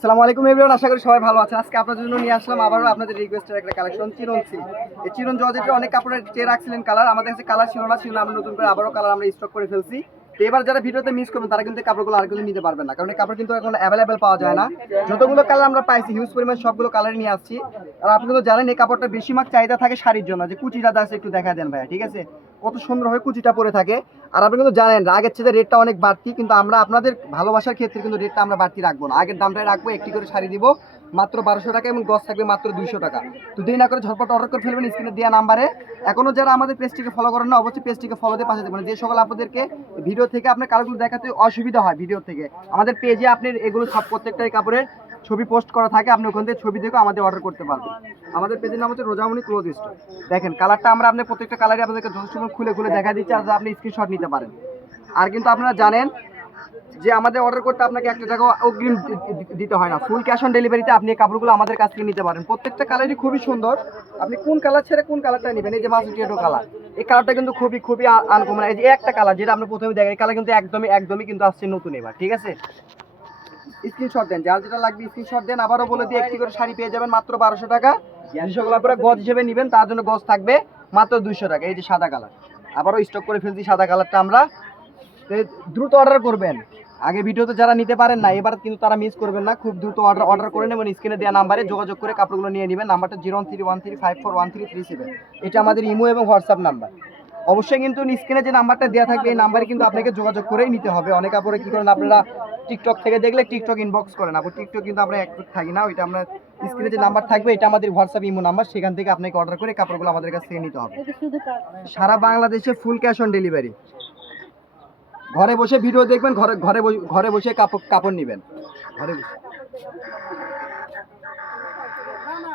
আসসালামু আলাইকুম এভরিওয়ান, আশা করি সবাই ভালো আছেন। আজকে আপনার জন্য নিয়ে আসলাম আবারও আপনাদের রিকোয়েস্টের একটা কালেকশন চিরন সিল এই চিরন জর্জেটের অনেক কাপড়ের চেয়ে রাখছিলেন কালার আমাদের কাছে কালার ছিল না ছিল আমরা নতুন করে আবারও কালার আমরা স্টক করে ফেলছি। এবার যারা ভিডিওতে মিস করবেন, তারা কিন্তু কাপড়গুলো আর কিন্তু নিতে পারবেন না। কারণ কাপড় কিন্তু এখন অ্যাভেলেবেল পাওয়া যায় না। যতগুলো কালার আমরা পাইছি হিউজ পরিমাণ সবগুলো কালার নিয়ে আসছি। আর আপনি তো জানেন, এই কাপড়টা বেশিরভাগ চাহিদা থাকে শাড়ির জন্য। যে কুচিটা আছে, একটু দেখা দেন ভাইয়া, ঠিক আছে? কত সুন্দরভাবে কুচিটা পরে থাকে। আর আপনি কিন্তু জানেন, আগের চেয়ে রেটটা অনেক বাড়তি, কিন্তু আমরা আপনাদের ভালোবাসার ক্ষেত্রে কিন্তু রেটটা আমরা বাড়তি রাখব না। আগের দামটাই রাখব, একটি করে শাড়ি দিব মাত্র বারোশো টাকা এবং গছ থাকবে মাত্র দুইশো টাকা। তো দেরি না করে ঝটপট অর্ডার করে ফেলবেন স্ক্রিনে দেওয়া নাম্বারে। এখনও যারা আমাদের পেজটিকে ফলো করেন না, অবশ্যই পেজটিকে ফলো দিয়ে পাশে দেবেন যে সকল আপনাদেরকে ভিডিও থেকে আপনার কালারগুলো দেখাতে অসুবিধা হয় ভিডিও থেকে, আমাদের পেজে আপনি এগুলো সব প্রত্যেকটাই কাপড়ের ছবি পোস্ট করা থাকে, আপনি ওখান থেকে ছবি দেখে আমাদের অর্ডার করতে পারবেন। আমাদের পেজের নাম হচ্ছে রোজামণি ক্লোজ স্টোর দেখেন কালারটা আমরা আপনার প্রত্যেকটা কালারই আপনাদেরকে যথেষ্ট খুলে খুলে দেখা দিচ্ছি, আর আপনি স্ক্রিনশট নিতে পারেন। আর কিন্তু আপনারা জানেন যে আমাদের অর্ডার করতে আপনাকে একটা টাকা অগ্রিম দিতে হয় না। ফুল ক্যাশ অন ডেলিভারিতে আপনি এই কাপড়গুলো আমাদের কাছ থেকে নিতে পারেন। প্রত্যেকটা কালারই খুবই সুন্দর। আপনি কোন কালার ছেড়ে কোন কালারটা নেবেন? এই যে মাসুটিয়াটো কালার এই কালারটা কিন্তু খুবই খুবই আনকমন। এই যে একটা কালার যেটা আমরা প্রথমে দেখেন, এই কালার কিন্তু একদমই একদমই কিন্তু আসছে নতুন এবার, ঠিক আছে? স্ক্রিনশট দেন, যার যেটা লাগবে স্ক্রিনশট দেন। আবারও বলে দিয়ে একটি করে শাড়ি পেয়ে যাবেন মাত্র বারোশো টাকা। যেসকল আপনারা গজ হিসেবে নেবেন, তার জন্য গজ থাকবে মাত্র দুইশো টাকা। এই যে সাদা কালার আবারও স্টক করে ফেলছি সাদা কালারটা আমরা। দ্রুত অর্ডার করবেন। আগে ভিডিওতে যারা নিতে পারেন না, এবার কিন্তু তারা মিস করবেন না। খুব দ্রুত অর্ডার অর্ডার করে নেবেন স্ক্রিনে দেওয়া নাম্বারে যোগাযোগ করে কাপড়গুলো নিয়ে নেবেন। নাম্বারটা zero three one three five four one three three seven এটা আমাদের ইমো এবং হোয়াটসঅ্যাপ নাম্বার অবশ্যই কিন্তু স্ক্রিনে যে নাম্বারটা দেওয়া থাকবে, এই নাম্বারে কিন্তু আপনাকে যোগাযোগ করেই নিতে হবে। অনেক কাপড়ে কি করেন আপনারা টিকটক থেকে দেখলে টিকটক ইনবক্স করেন। আপনি টিকটক কিন্তু আমরা অ্যাক্টিভ থাকি না, ওইটা আমরা স্ক্রিনে যে নাম্বার থাকবে, এটা আমাদের হোয়াটসঅ্যাপ ইমো নাম্বার সেখান থেকে আপনাকে অর্ডার করে কাপড়গুলো আমাদের কাছ থেকে নিতে হবে। সারা বাংলাদেশে ফুল ক্যাশ অন ডেলিভারি ঘরে বসে ভিডিও দেখবেন ঘরে ঘরে ঘরে বসে কাপড় কাপড় নেবেন। ঘরে বসে।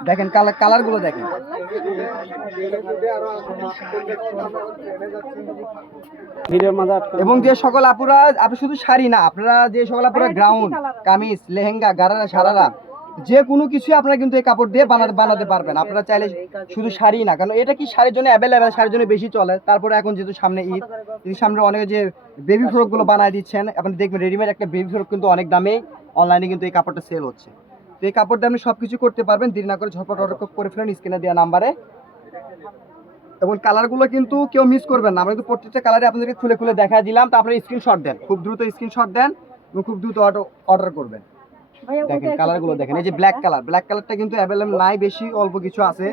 দেখেন কালার কালারগুলো দেখেন। এবং যে সকল আপুরা আপনি শুধু শাড়ি না আপনারা যে সকল আপুরা গ্রাউন্ড কামিজ লেহেঙ্গা গারারা সারারা যে কোনো কিছু আপনারা কিন্তু এই কাপড় দিয়ে বানাতে বানাতে পারবেন। আপনারা চাইলে শুধু শাড়ি না, কারণ এটা কি শাড়ির জন্য অ্যাভেলেবেল শাড়ির জন্য বেশি চলে। তারপরে এখন যেহেতু সামনে ঈদ ঈদ সামনে অনেকে যে বেবি ফ্রকগুলো বানায় দিচ্ছেন আপনি দেখবেন রেডিমেড একটা বেবি ফ্রক কিন্তু অনেক দামে অনলাইনে কিন্তু এই কাপড়টা সেল হচ্ছে। তো এই কাপড় দিয়ে আপনি সব কিছু করতে পারবেন, দেরি না করে ঝটপট অর্ডার করে ফেলেন স্ক্রিনে দেওয়া নাম্বারে এবং কালারগুলো কিন্তু কেউ মিস করবেন না। আমরা কিন্তু প্রত্যেকটা কালারে আপনাদেরকে খুলে খুলে দেখা দিলাম। তো আপনারা স্ক্রিনশট দেন, খুব দ্রুত স্ক্রিনশট দেন এবং খুব দ্রুত অর্ডার করবেন। দেখেন কালারগুলো দেখেন এই যে ব্ল্যাক কালার ব্ল্যাক কালারটা কিন্তু অ্যাভেলেবল নাই বেশি অল্প কিছু আছে।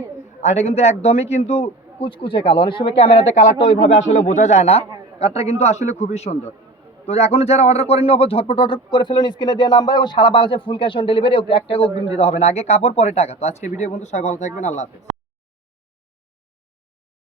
আর এটা কিন্তু একদমই কিন্তু কুচকুচে কালো। অনেক সময় ক্যামেরাতে কালারটা ওইভাবে আসলে বোঝা যায় না। কালারটা কিন্তু আসলে খুবই সুন্দর। তো এখন যারা অর্ডার করেনি নেব ঝটপট অর্ডার করে ফেলুন স্ক্রিনে দেওয়া নাম্বার এবং সারা বাংলাদেশে ফুল ক্যাশ অন ডেলিভারি এক টাকা অগ্রিম দিতে হবে না। আগে কাপড় পরে টাকা। তো আজকে ভিডিও বন্ধু সবাই ভালো থাকবেন আল্লাহ হাফেজ।